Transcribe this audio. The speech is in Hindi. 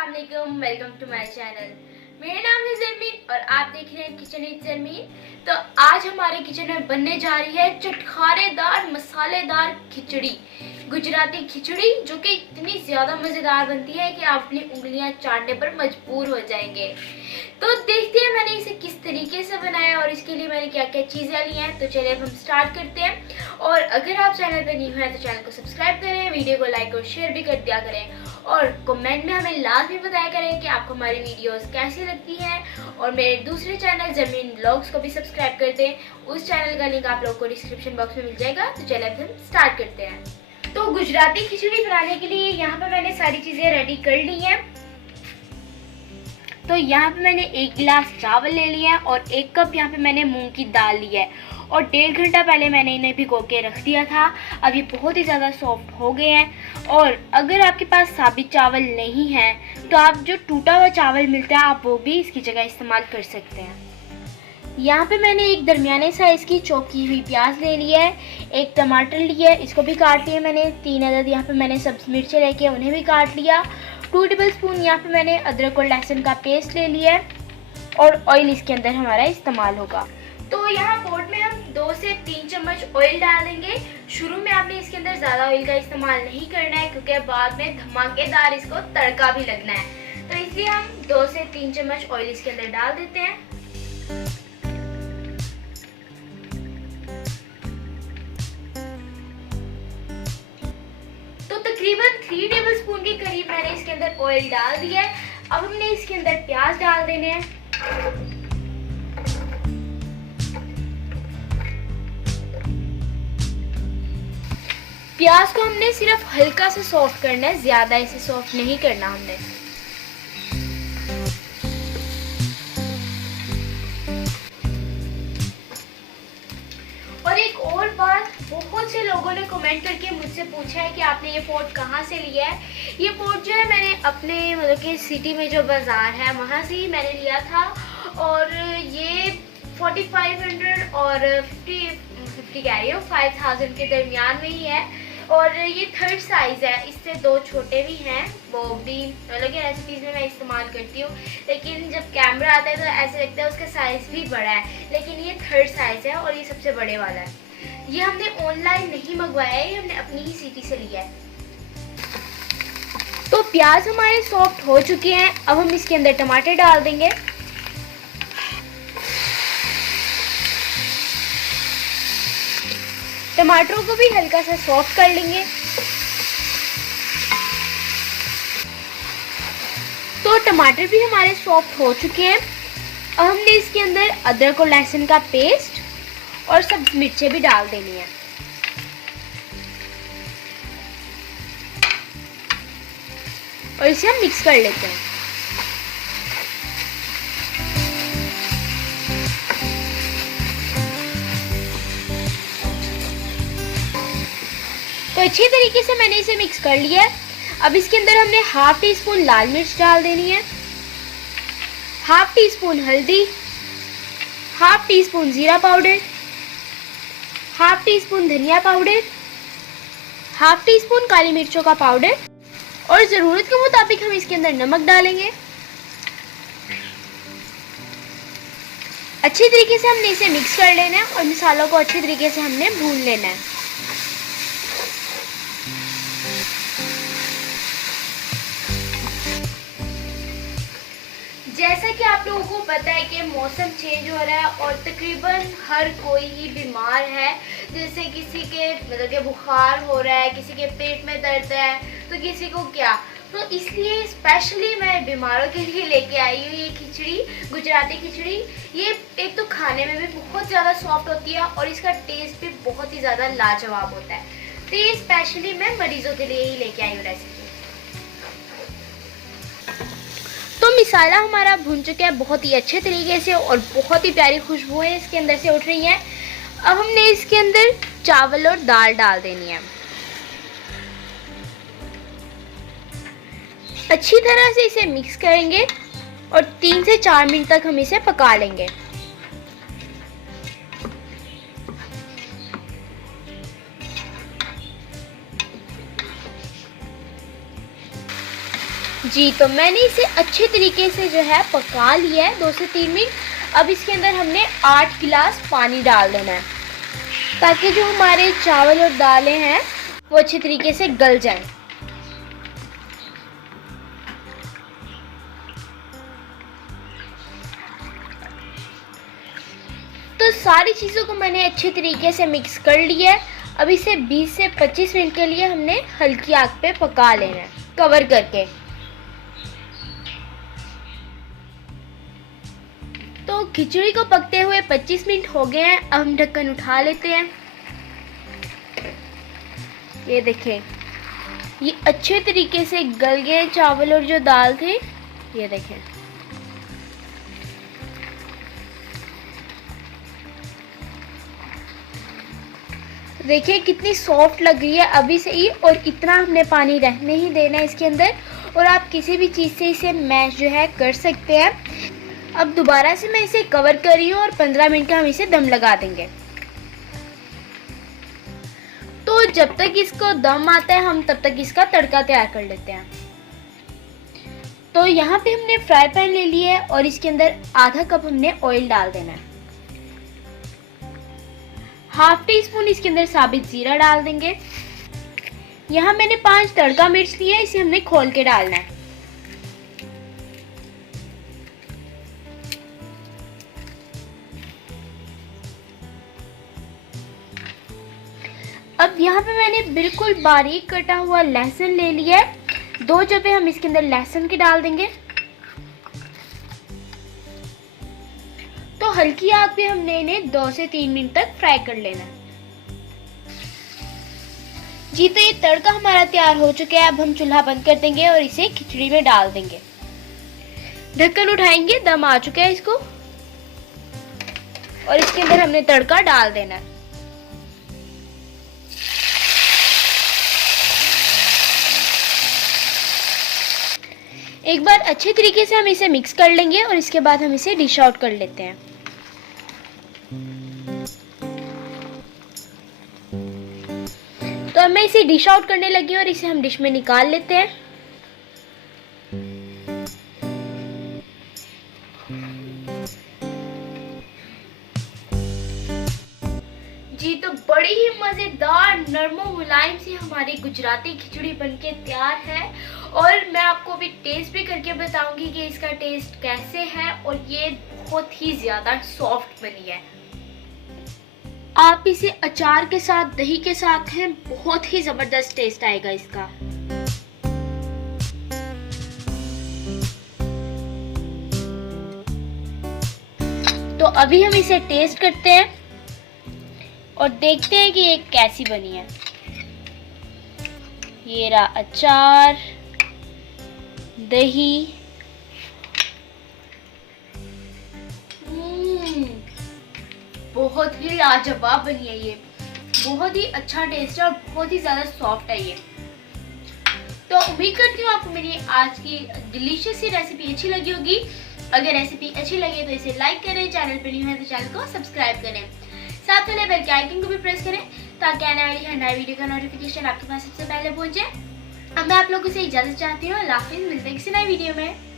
अस्सलाम वालेकुम, वेलकम टू माय चैनल। मेरा नाम है जरमीन और आप देख रहे हैं किचन विद जरमीन। तो आज हमारे किचन में बनने जा रही है चटखारेदार मसालेदार खिचड़ी, गुजराती खिचड़ी, जो कि इतनी ज़्यादा मज़ेदार बनती है कि आप अपनी उंगलियां चाटने पर मजबूर हो जाएंगे। तो देखते हैं मैंने इसे किस तरीके से बनाया और इसके लिए मैंने क्या क्या चीज़ें ली हैं। तो चलिए अब हम स्टार्ट करते हैं। और अगर आप चैनल पर न्यू हैं तो चैनल को सब्सक्राइब करें, वीडियो को लाइक और शेयर भी कर दिया करें और कमेंट में हमें लाजमी बताया करें कि आपको हमारी वीडियोस कैसी लगती हैं। और मेरे दूसरे चैनल जमीन व्लॉग्स को भी सब्सक्राइब कर दें, उस चैनल का लिंक आप लोगों को डिस्क्रिप्शन बॉक्स में मिल जाएगा। तो चलिए अब हम स्टार्ट करते हैं। तो गुजराती खिचड़ी बनाने के लिए यहाँ पे मैंने सारी चीज़ें रेडी कर ली हैं। तो यहाँ पे मैंने 1 गिलास चावल ले लिया है और 1 कप यहाँ पे मैंने मूंग की दाल ली है और 1.5 घंटा पहले मैंने इन्हें भिगो के रख दिया था। अब ये बहुत ही ज़्यादा सॉफ्ट हो गए हैं। और अगर आपके पास साबित चावल नहीं है तो आप जो टूटा हुआ चावल मिलता है आप वो भी इसकी जगह इस्तेमाल कर सकते हैं। यहाँ पे मैंने एक दरमियाने साइज़ की चॉप की हुई प्याज ले लिया है, 1 टमाटर लिया है, इसको भी काट लिया मैंने, 3 अदद यहाँ पे मैंने सब्ज़ी मिर्चें लेके उन्हें भी काट लिया, 2 टेबलस्पून यहाँ पे मैंने अदरक और लहसुन का पेस्ट ले लिया है और ऑयल इसके अंदर हमारा इस्तेमाल होगा। तो यहाँ पोट में हम 2 से 3 चम्मच ऑयल डाल देंगे। शुरू में आपने इसके अंदर ज़्यादा ऑयल का इस्तेमाल नहीं करना है क्योंकि बाद में धमाकेदार इसको तड़का भी लगना है। तो इसलिए हम 2 से 3 चम्मच ऑयल इसके अंदर डाल देते हैं। तो तकरीबन 3 टेबलस्पून के करीब मैंने इसके अंदर ऑयल डाल दिया है। अब हमने इसके अंदर प्याज डाल देने हैं। प्याज को हमने सिर्फ हल्का सा सॉफ्ट करना है, ज्यादा इसे सॉफ्ट नहीं करना हमने। और एक और बात, बहुत से लोगों ने कमेंट करके मुझसे पूछा है कि आपने ये पोट कहाँ से लिया है। ये पोट जो है मैंने अपने मतलब कि सिटी में जो बाज़ार है वहाँ से ही मैंने लिया था और ये 4500 और 50 कह रही हूँ 5000 के दरमियान में ही है। और ये 3rd साइज़ है, इससे 2 छोटे भी हैं, वो भी मतलब कि रेसिपीज़ में मैं इस्तेमाल करती हूँ। लेकिन जब कैमरा आता है तो ऐसे लगता है उसका साइज़ भी बड़ा है, लेकिन ये 3rd साइज़ है और ये सबसे बड़े वाला है। ये हमने ऑनलाइन नहीं मंगवाया है, ये हमने अपनी ही सिटी से लिया है। तो प्याज हमारे सॉफ्ट हो चुके हैं। अब हम इसके अंदर टमाटर डाल देंगे। टमाटरों को भी हल्का सा सॉफ्ट कर लेंगे। तो टमाटर भी हमारे सॉफ्ट हो चुके हैं। अब हमने इसके अंदर अदरक और लहसुन का पेस्ट और सब मिर्चें भी डाल देनी है। और इसे हम मिक्स कर लेते हैं। तो अच्छी तरीके से मैंने इसे मिक्स कर लिया है। अब इसके अंदर हमने 1/2 टीस्पून लाल मिर्च डाल देनी है, 1/2 टीस्पून हल्दी, 1/2 टीस्पून जीरा पाउडर, 1/2 टीस्पून धनिया पाउडर, 1/2 टीस्पून काली मिर्चों का पाउडर और ज़रूरत के मुताबिक हम इसके अंदर नमक डालेंगे। अच्छी तरीके से हमने इसे मिक्स कर लेना है और मसालों को अच्छी तरीके से हमने भून लेना है। जैसा कि आप लोगों को पता है कि मौसम चेंज हो रहा है और तकरीबन हर कोई ही बीमार है। जैसे किसी के मतलब कि बुखार हो रहा है, किसी के पेट में दर्द है, तो किसी को क्या। तो इसलिए स्पेशली मैं बीमारों के लिए लेके आई हूँ ये खिचड़ी, गुजराती खिचड़ी। ये एक तो खाने में भी बहुत ज़्यादा सॉफ्ट होती है और इसका टेस्ट भी बहुत ही ज़्यादा लाजवाब होता है। तो ये स्पेशली मैं मरीजों के लिए ही लेके आई हूँ रेसिपी। तो मसाला हमारा भुन चुका है बहुत ही अच्छे तरीके से और बहुत ही प्यारी खुशबू है इसके अंदर से उठ रही है। अब हमने इसके अंदर चावल और दाल डाल देनी है। अच्छी तरह से इसे मिक्स करेंगे और 3 से 4 मिनट तक हम इसे पका लेंगे। जी, तो मैंने इसे अच्छे तरीके से जो है पका लिया है 2 से 3 मिनट। अब इसके अंदर हमने 8 गिलास पानी डाल देना है ताकि जो हमारे चावल और दालें हैं वो अच्छे तरीके से गल जाएं। तो सारी चीज़ों को मैंने अच्छे तरीके से मिक्स कर लिया है। अब इसे 20 से 25 मिनट के लिए हमने हल्की आग पे पका लेना है कवर करके। तो खिचड़ी को पकते हुए 25 मिनट हो गए हैं। अब हम ढक्कन उठा लेते हैं। ये देखें, ये अच्छे तरीके से गल गए चावल और जो दाल थे। ये देखें, देखिए कितनी सॉफ्ट लग रही है अभी से ही। और इतना हमने पानी रहने ही देना है इसके अंदर। और आप किसी भी चीज़ से इसे मैश जो है कर सकते हैं। अब दोबारा से मैं इसे कवर कर रही हूँ और 15 मिनट का हम इसे दम लगा देंगे। तो जब तक इसको दम आता है हम तब तक इसका तड़का तैयार कर लेते हैं। तो यहाँ पे हमने फ्राई पैन ले लिया है और इसके अंदर आधा कप हमने ऑयल डाल देना है। हाफ टी स्पून इसके अंदर साबित जीरा डाल देंगे। यहाँ मैंने 5 तड़का मिर्च लिए है, इसे हमने खोल के डालना है। अब यहाँ पे मैंने बिल्कुल बारीक कटा हुआ लहसुन ले लिया है। 2 जबे हम इसके अंदर लहसुन के डाल देंगे। तो हल्की आग पे हमने इन्हें 2 से 3 मिनट तक फ्राई कर लेना है। जी, तो ये तड़का हमारा तैयार हो चुका है। अब हम चूल्हा बंद कर देंगे और इसे खिचड़ी में डाल देंगे। ढक्कन उठाएंगे, दम आ चुका है इसको। और इसके अंदर हमने तड़का डाल देना है। एक बार अच्छे तरीके से हम इसे मिक्स कर लेंगे और इसके बाद हम इसे डिश आउट कर लेते हैं। तो अब मैं इसे डिश आउट करने लगी हूँ और इसे हम डिश में निकाल लेते हैं। जी, तो बड़ी ही मजेदार नरमो मुलायम सी हमारी गुजराती खिचड़ी बनके तैयार है। और मैं आपको भी टेस्ट भी करके बताऊंगी कि इसका टेस्ट कैसे है। और ये बहुत ही ज्यादा सॉफ्ट बनी है। आप इसे अचार के साथ, दही के साथ हैं, बहुत ही जबरदस्त टेस्ट आएगा इसका। तो अभी हम इसे टेस्ट करते हैं और देखते हैं कि ये कैसी बनी है। ये रहा अचार, दही। बहुत ही लाजवाब बनी है ये। बहुत ही अच्छा टेस्ट है और बहुत ही ज्यादा सॉफ्ट है ये। तो उम्मीद करती हूँ आपको मेरी आज की डिलीशियस सी रेसिपी अच्छी लगी होगी। अगर रेसिपी अच्छी लगे तो इसे लाइक करें, चैनल पर न्यू है तो चैनल को सब्सक्राइब करें, साथ में बेल के आइकन को भी प्रेस करें ताकि आने वाली हर नई वीडियो का नोटिफिकेशन आपके पास सबसे पहले पहुंचे। अब मैं आप लोगों से इजाजत चाहती हूँ। अल्लाह हाफिज़, मिलते हैं किसी नई वीडियो में।